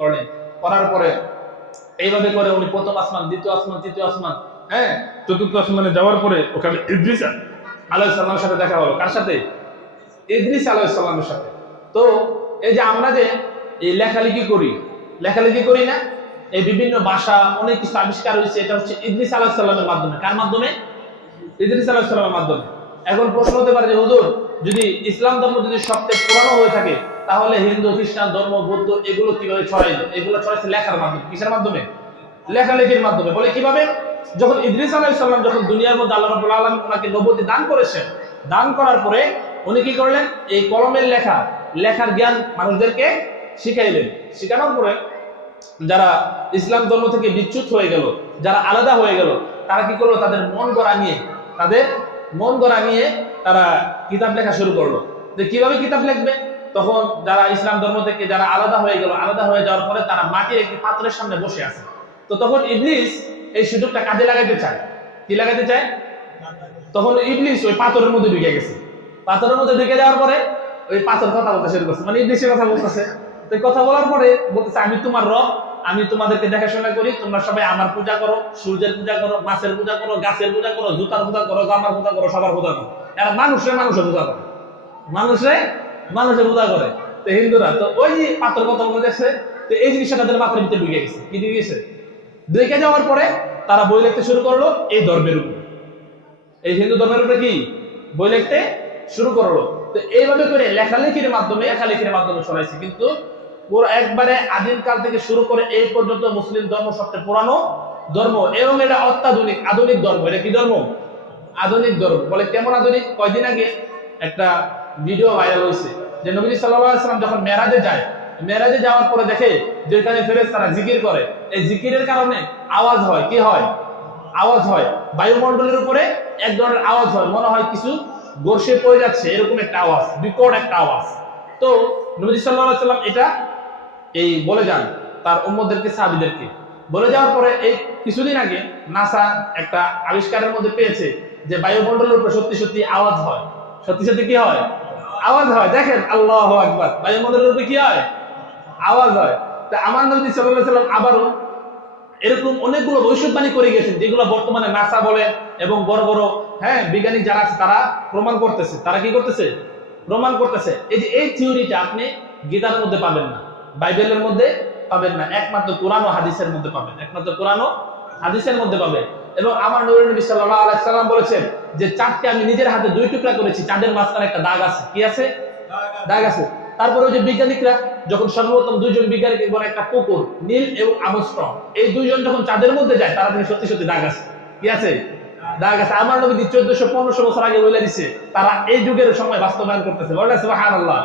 করলেন, করার পরে এইভাবে করে উনি প্রথম আসমান, দ্বিতীয় আসমান, তৃতীয় আসমান, হ্যাঁ, চতুর্থ আসমানে যাওয়ার পরে ওখানে ইদ্রিস আলাইহিস সালামের সাথে দেখা হলো। কার সাথে? ইদ্রিস আলাইহিস সালামের সাথে। তো এই যে আমরা যে এই লেখালেখি করি না, এই বিভিন্ন ভাষা অনেক কিছু আবিষ্কার হয়েছে, এটা হচ্ছে ইদ্রিস আলাইহিস সালামের মাধ্যমে। কার মাধ্যমে? ইদ্রিস আলাইহিস সালামের মাধ্যমে। এখন প্রশ্ন হতে পারে যে হুজুর, যদি ইসলাম ধর্ম যদি সবচেয়ে পুরানো হয়ে থাকে, তাহলে হিন্দু, খ্রিস্টান ধর্ম, বৌদ্ধ এগুলো কিভাবে ছড়াইলো? এগুলো ছড়াইছে লেখার মাধ্যমে। কিসের মাধ্যমে? লেখালেখির মাধ্যমে। বলে কিভাবে? যখন ইদ্রিস আলাইহিস সালাম যখন দুনিয়ার মধ্যে আল্লাহ রাব্বুল আলামিন ওনাকে নবুয়তি দান করেছেন, দান করার পরে উনি কি করলেন? এই কলমের লেখার জ্ঞান মানুষদেরকে শিখাইলেন। শিখানোর পরে যারা ইসলাম ধর্ম থেকে বিচ্যুত হয়ে গেল, যারা আলাদা হয়ে গেল, তারা কি করলো? তাদের মন গড়া নিয়ে তারা কিতাব লেখা শুরু করলো। যে কিভাবে কিতাব লিখবে? তখন যারা ইসলাম ধর্ম থেকে যারা আলাদা হয়ে গেল, আলাদা হয়ে যাওয়ার পরে তারা মাটির একটি পাথরের সামনে বসে আছে। তো তখন ইবলিস এই সুযোগটা কাজে লাগাইতে চায়। কি লাগাইতে চায়? তখন ইবলিস ওই পাথরের মধ্যে ঢুকে গেছে। পাথরের মধ্যে ঢুকে যাওয়ার পরে ওই পাথর কথা বলতে শুরু করছে, মানে ইবলিসের কথা বলতেছে। তো কথা বলার পরে বলতেছে, আমি তোমার রব, আমি তোমাদেরকে দেখাশোনা করি, তোমরা সবাই আমার পূজা করো, সূর্যের পূজা করো, মাছের পূজা করো, গাছের পূজা করো, জুতার পূজা করো, জামার পূজা করো, সবার পূজা করো। এরা মানুষের পূজা করে, মানুষের পূজা করে। তো হিন্দুরা তো ওই যে পাথর কথা বলে দেখছে, তো এই জিনিসটা তাদের মাথার ভিতরে ঢুকে গেছে। কি ঢুকে গেছে? ঢুকে যাওয়ার পরে তারা বই লিখতে শুরু করলো এই ধর্মের উপর, এই হিন্দু ধর্মের উপরে কি বই লিখতে শুরু করলো। তো এইভাবে করে লেখালেখির মাধ্যমে ছড়াইছে। কিন্তু পুরো একবারে আদিম কাল থেকে শুরু করে এই পর্যন্ত মুসলিম ধর্ম সবচেয়ে পুরানো ধর্ম, এবং এটা আধুনিক ধর্ম। এটা কি ধর্ম? আধুনিক ধর্ম। বলে কেমন আধুনিক? কয়দিন আগে একটা ভিডিও ভাইরাল হয়েছে যে নবী সাল্লাল্লাহু আলাইহি ওয়াসাল্লাম যখন মেরাজে যাওয়ার পরে দেখে যে এখানে ফেরেশতারা জিকির করে, এই জিকিরের কারণে আওয়াজ হয়। কি হয়? আওয়াজ হয়। বায়ুমণ্ডলের উপরে এক ধরনের আওয়াজ হয়, মনে হয় কিছু বর্ষে পড়ে যাচ্ছে, এরকম একটা আওয়াজ, বিকট একটা আওয়াজ। তো নবী সাল্লাল্লাহু আলাইহি ওয়াসাল্লাম এটা এই বলে যান তার উম্মতদেরকে, সাহাবীদেরকে বলে যাওয়ার পরে এই কিছুদিন আগে নাসা একটা আবিষ্কারের মধ্যে পেয়েছে যে বায়ুমণ্ডলের উপরে সত্যি আওয়াজ হয়। সত্যি কি হয়? আওয়াজ হয়। দেখেন, আল্লাহু আকবার, বায়ুমণ্ডলের উপরে কি হয়? আওয়াজ হয়। তা আমার নবী সাল্লাল্লাহু আলাইহি ওয়াসাল্লাম আবারও এরকম অনেকগুলো ভবিষ্যৎবাণী করে গেছেন, যেগুলো বর্তমানে নাসা বলে এবং বড় বড় বিজ্ঞানী যারা আছে তারা প্রমাণ করতেছে। তারা কি করতেছে? প্রমাণ করতেছে। এই থিওরিটা আপনি গীতার মধ্যে পাবেন না, বাইবেলের মধ্যে পাবেন না, একমাত্র কোরআন ও হাদিসের মধ্যে পাবেন। এবং আমার নবী সাল্লাল্লাহু আলাইহি ওয়াসাল্লাম বলেছেন যে চাঁদকে আমি নিজের হাতে 2 টুকরা করেছি, চাঁদের মাঝখানে একটা দাগ আছে। কি আছে? দাগ আছে। তারপরে ওই যে বিজ্ঞানীরা যখন সর্বপ্রথম 2 জন বিজ্ঞানীকে বলে একটা কুকুর, নীল এবং আমস্ট্রং, এই 2 জন যখন চাঁদের মধ্যে যায়, তারা দেখে সত্যি দাগ আছে। কি আছে? দাগ আছে। আমার নবী 1400-1500 বছর আগে বলে দিছে, তারা এই যুগের সময় বাস্তবায়ন করতেছে। বলে সুবহানাল্লাহ।